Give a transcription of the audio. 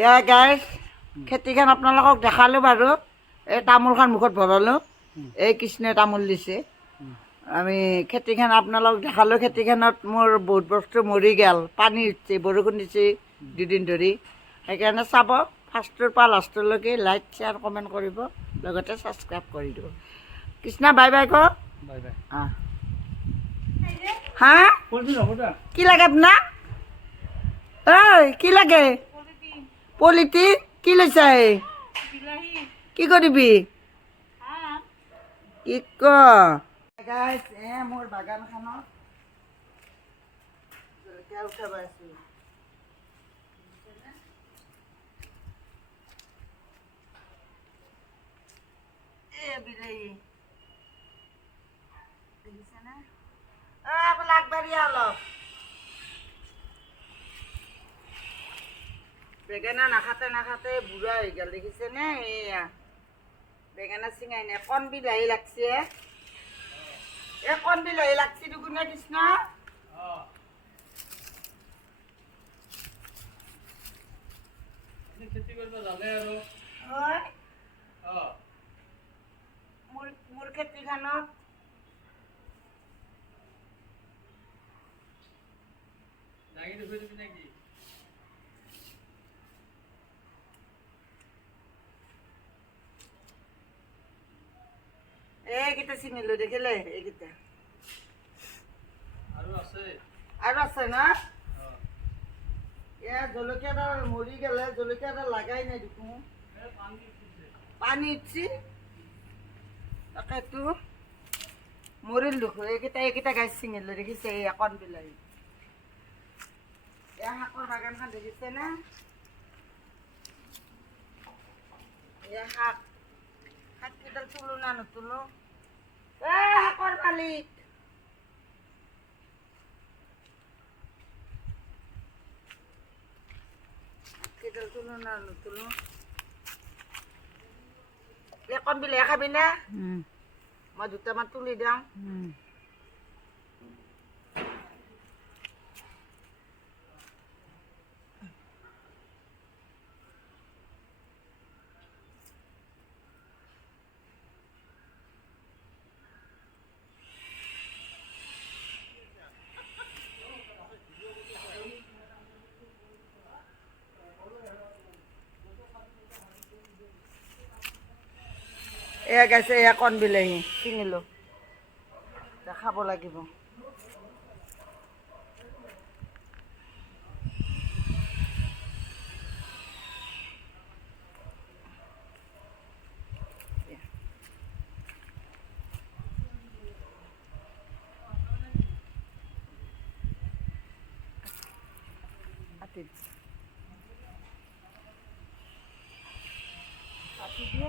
এয়া গাইছ খেতিখন আপোনালোকক দেখালোঁ বাৰু। এই তামোলখন মুখত ভৰালোঁ। এই কৃষ্ণই তামোল দিছে। আমি খেতিখন আপোনালোক দেখালোঁ। খেতিখনত মোৰ বহুত বস্তু মৰি গ'ল, পানী উঠিছে, বৰষুণ দিছে দুদিন ধৰি। সেইকাৰণে চাব ফাৰ্ষ্টৰ পৰা লাষ্টলৈকে লাইক শ্বেয়াৰ কমেণ্ট কৰিব, লগতে ছাবস্ক্ৰাইব কৰি দিব। কৃষ্ণা বাই বাই ক। Bye bye. হা কি লাগে আপোনাক? ঐ কি লাগে? পলিথিন কি লৈছা? কি কৰিবি? কি ক মোৰ বাগানখনত জলকীয়া উঠাব আছো। বিলাহী দেখিছেনে? আগবাঢ়িয়া অলপ। বেঙেনা নাখাতে নাখাতে বুঢ়া হৈ গ'ল, দেখিছেনে? এয়া বেঙেনা চিঙাই নাই, কণ বিলাহী লাগছে। এই কণ বিলাহী লাগছে দুগুণে কৃষ্ণ। খেতি কৰিব জানে আৰু মোৰ খেতিখনত দাঙি ধৰি দিবি নেকি? এইকেইটা চিঙিলো, দেখিলে? এইকেইটা আৰু আছে না? এয়া জলকীয়াডাল মৰি গ'লে, জলকীয়াডাল লাগাই নাই দেখোন। পানী উঠছি তাকেতো মৰিল দেখোন। এইকেইটা গাছ ছিঙিলো, দেখিছে? এই কণ বিলাহী। এয়া শাকৰ বাগানখন দেখিছে না? এয়া শাককেইডাল তোলো না নুতোলো? শাকৰ মালিক শাককেইডাল তোলো না নুতোলো? কণ বিলাহী খাবি না? মই দুটামান তুলি দিওঁ। এয়া গাইছে, এয়া কণ বিলাহী চিঙিলো, খাব লাগিব। কাটি দিয়ে